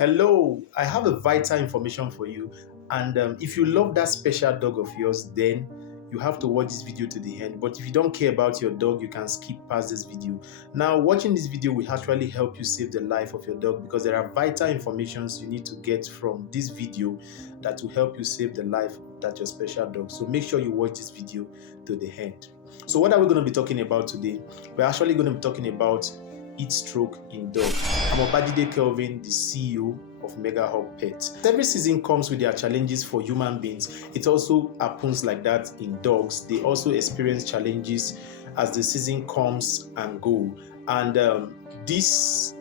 Hello, I have a vital information for you. And if you love that special dog of yours, then you have to watch this video to the end. But if you don't care about your dog, you can skip past this video. Now, watching this video will actually help you save the life of your dog because there are vital informations you need to get from this video that will help you save the life of that your special dog. So make sure you watch this video to the end. So what are we going to be talking about today? We're actually going to be talking about heat stroke in dog. I'm Obadide Kelvin, the CEO of Mega Hub Pet. Every season comes with their challenges for human beings. It also happens like that in dogs. They also experience challenges as the season comes and go. And this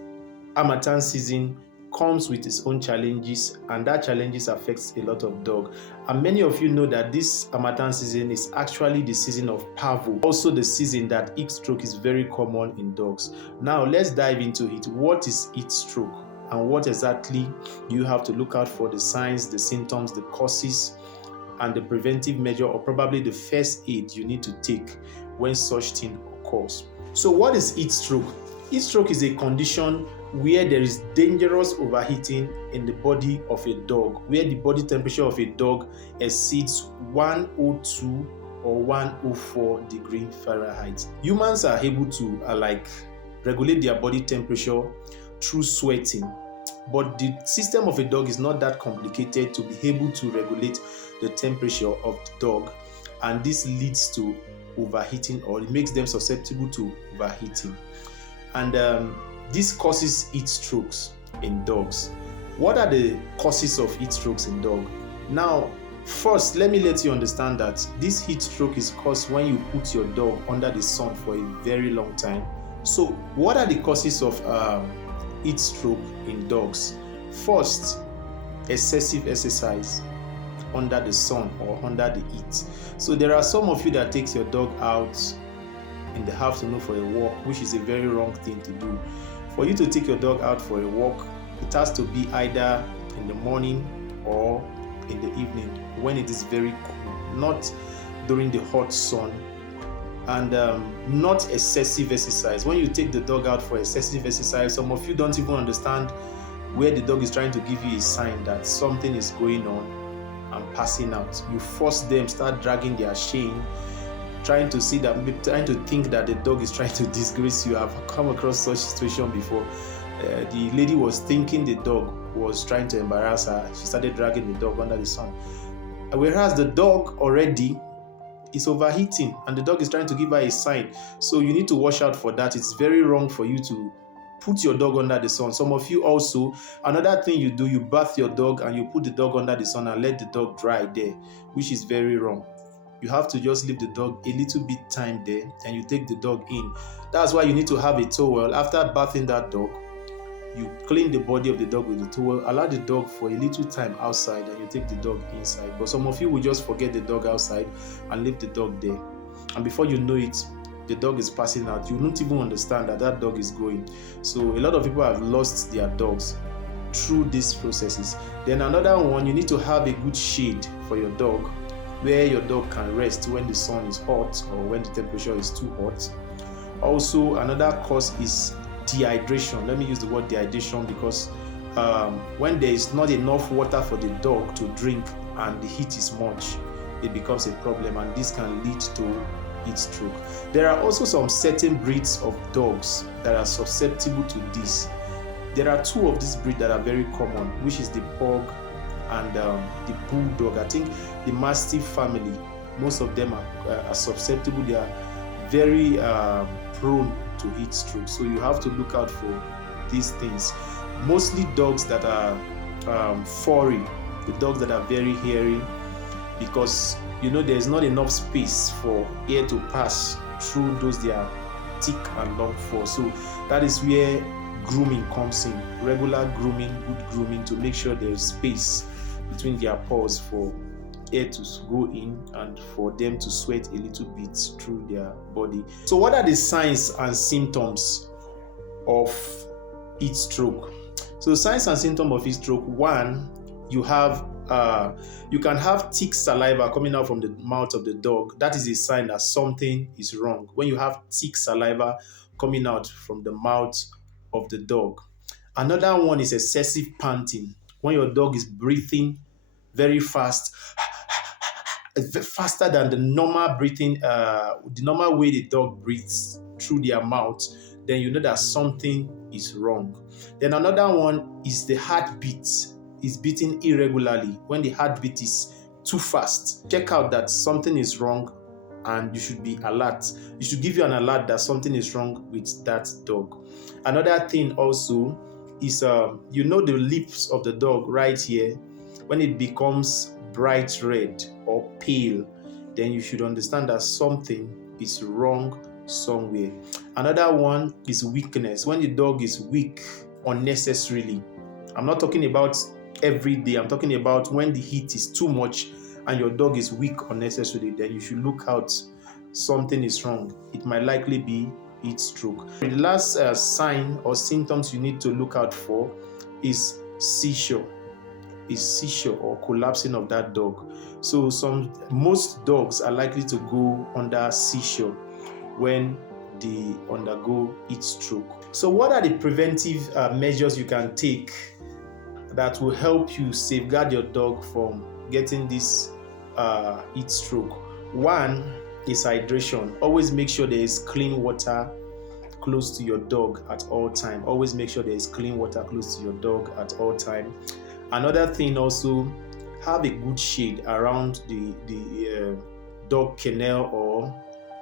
Harmattan season comes with its own challenges, and that challenges affects a lot of dog. And many of you know that this Harmattan season is actually the season of parvo, also the season that heat stroke is very common in dogs. Now let's dive into it. What is heat stroke and what exactly you have to look out for, the signs, the symptoms, the causes, and the preventive measure, or probably the first aid you need to take when such thing occurs. So what is heat stroke? Heat stroke is a condition where there is dangerous overheating in the body of a dog, where the body temperature of a dog exceeds 102 or 104 degree Fahrenheit. Humans are able to regulate their body temperature through sweating, but the system of a dog is not that complicated to be able to regulate the temperature of the dog, and this leads to overheating, or it makes them susceptible to overheating. And this causes heat strokes in dogs. What are the causes of heat strokes in dog? Now, first, let me let you understand that this heat stroke is caused when you put your dog under the sun for a very long time. So, what are the causes of heat stroke in dogs? First, excessive exercise under the sun or under the heat. So, there are some of you that takes your dog out in the afternoon for a walk, which is a very wrong thing to do. For you to take your dog out for a walk, it has to be either in the morning or in the evening when it is very cool, not during the hot sun, and not excessive exercise. When you take the dog out for excessive exercise, some of you don't even understand where the dog is trying to give you a sign that something is going on and passing out. You force them, start dragging their chain, trying to think that the dog is trying to disgrace you. I've come across such situation before. The lady was thinking the dog was trying to embarrass her. She started dragging the dog under the sun, whereas the dog already is overheating and the dog is trying to give her a sign. So you need to watch out for that. It's very wrong for you to put your dog under the sun. Some of you also, another thing you do, you bath your dog and you put the dog under the sun and let the dog dry there, which is very wrong. You have to just leave the dog a little bit time there and you take the dog in. That's why you need to have a towel. After bathing that dog, you clean the body of the dog with the towel, allow the dog for a little time outside, and you take the dog inside. But some of you will just forget the dog outside and leave the dog there. And before you know it, the dog is passing out. You won't even understand that dog is going. So a lot of people have lost their dogs through these processes. Then another one, you need to have a good shade for your dog, where your dog can rest when the sun is hot or when the temperature is too hot. Also, another cause is dehydration. Let me use the word dehydration because when there is not enough water for the dog to drink and the heat is much, it becomes a problem, and this can lead to heat stroke. There are also some certain breeds of dogs that are susceptible to this. There are two of these breeds that are very common, which is the pug and the bulldog. I think the mastiff family, most of them are susceptible. They are very prone to heat stroke. So you have to look out for these things. Mostly dogs that are furry, the dogs that are very hairy, because there's not enough space for air to pass through those their thick and long fur. So that is where grooming comes in. Regular grooming, good grooming, to make sure there's space between their paws for air to go in and for them to sweat a little bit through their body. So what are the signs and symptoms of heat stroke? So signs and symptoms of heat stroke: one, you can have thick saliva coming out from the mouth of the dog. That is a sign that something is wrong. When you have thick saliva coming out from the mouth of the dog. Another one is excessive panting. When your dog is breathing very fast, faster than the normal breathing, the normal way the dog breathes through their mouth, then you know that something is wrong. Then another one is the heartbeat is beating irregularly. When the heartbeat is too fast, check out that something is wrong and you should be alert. It should give you an alert that something is wrong with that dog. Another thing also is, you know, the lips of the dog right here, when it becomes bright red or pale, then you should understand that something is wrong somewhere. Another one is weakness. When the dog is weak unnecessarily. I'm not talking about every day. I'm talking about when the heat is too much and your dog is weak unnecessarily, then you should look out. Something is wrong. It might likely be heat stroke. The last sign or symptoms you need to look out for is seizure. Seizure or collapsing of that dog. So most dogs are likely to go under seizure when they undergo heat stroke. So what are the preventive measures you can take that will help you safeguard your dog from getting this heat stroke? One is hydration. Always make sure there is clean water close to your dog at all time. Always make sure there is clean water close to your dog at all time. Another thing also, have a good shade around the dog kennel or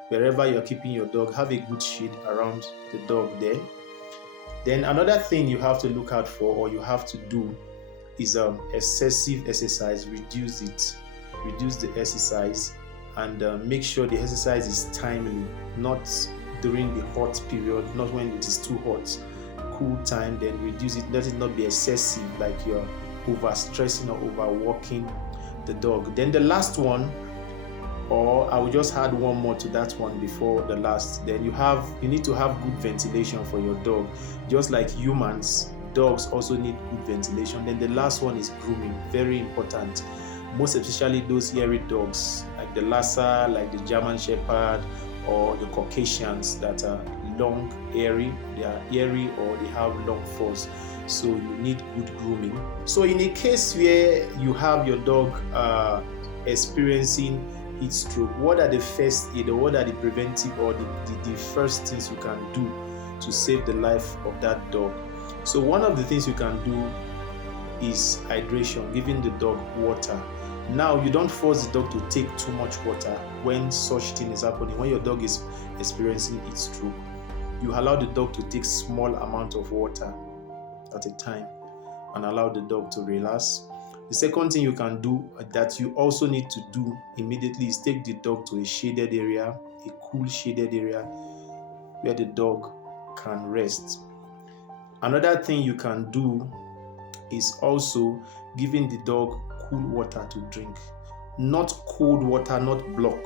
wherever you're keeping your dog. Have a good shade around the dog there. Then another thing you have to look out for or you have to do is excessive exercise. Reduce the exercise and make sure the exercise is timely, not during the hot period, not when it is too hot. Cool time, then reduce it. Let it not be excessive, like you're overstressing or overworking the dog. Then the last one, or I will just add one more to that one before the last, then you need to have good ventilation for your dog. Just like humans, dogs also need good ventilation. Then the last one is grooming, very important, most especially those hairy dogs like the Lhasa, like the German Shepherd or the Caucasians that are long, hairy. They are hairy or they have long furs, so you need good grooming. So in a case where you have your dog experiencing heat stroke, what are the first aid or what are the preventive or the first things you can do to save the life of that dog? So one of the things you can do is hydration, giving the dog water. Now, you don't force the dog to take too much water when such thing is happening. When your dog is experiencing heat stroke, you allow the dog to take small amount of water at a time and allow the dog to relax. The second thing you can do that you also need to do immediately is take the dog to a shaded area, a cool shaded area where the dog can rest. Another thing you can do is also giving the dog cool water to drink. Not cold water, not block.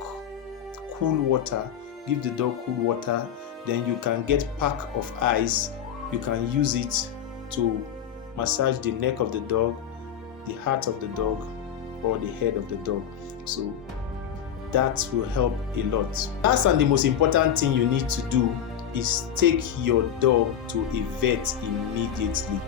Cool water. Give the dog cool water. Then you can get pack of ice. You can use it to massage the neck of the dog, the heart of the dog, or the head of the dog. So that will help a lot. Last and the most important thing you need to do is take your dog to a vet immediately.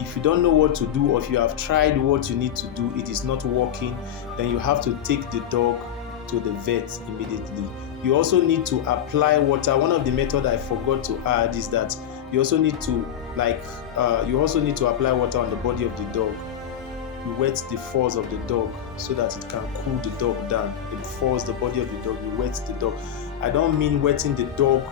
If you don't know what to do, or if you have tried what you need to do, it is not working, then you have to take the dog to the vet immediately. You also need to apply water. One of the methods I forgot to add is that you also need to apply water on the body of the dog. You wet the furs of the dog so that it can cool the dog down. The furs, the body of the dog, you wet the dog. I don't mean wetting the dog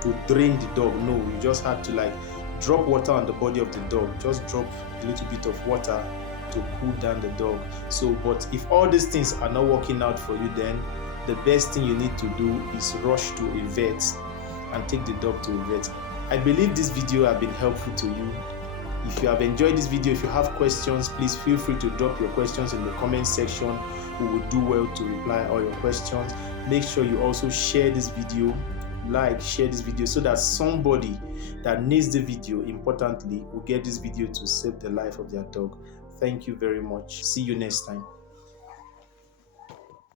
to drain the dog. No, you just have to drop water on the body of the dog. Just drop a little bit of water to cool down the dog. So, but if all these things are not working out for you, then the best thing you need to do is rush to a vet and take the dog to a vet. I believe this video has been helpful to you. If you have enjoyed this video, if you have questions, please feel free to drop your questions in the comment section. We will do well to reply all your questions. Make sure you also share this video, share this video so that somebody that needs the video, importantly, will get this video to save the life of their dog. Thank you very much. See you next time.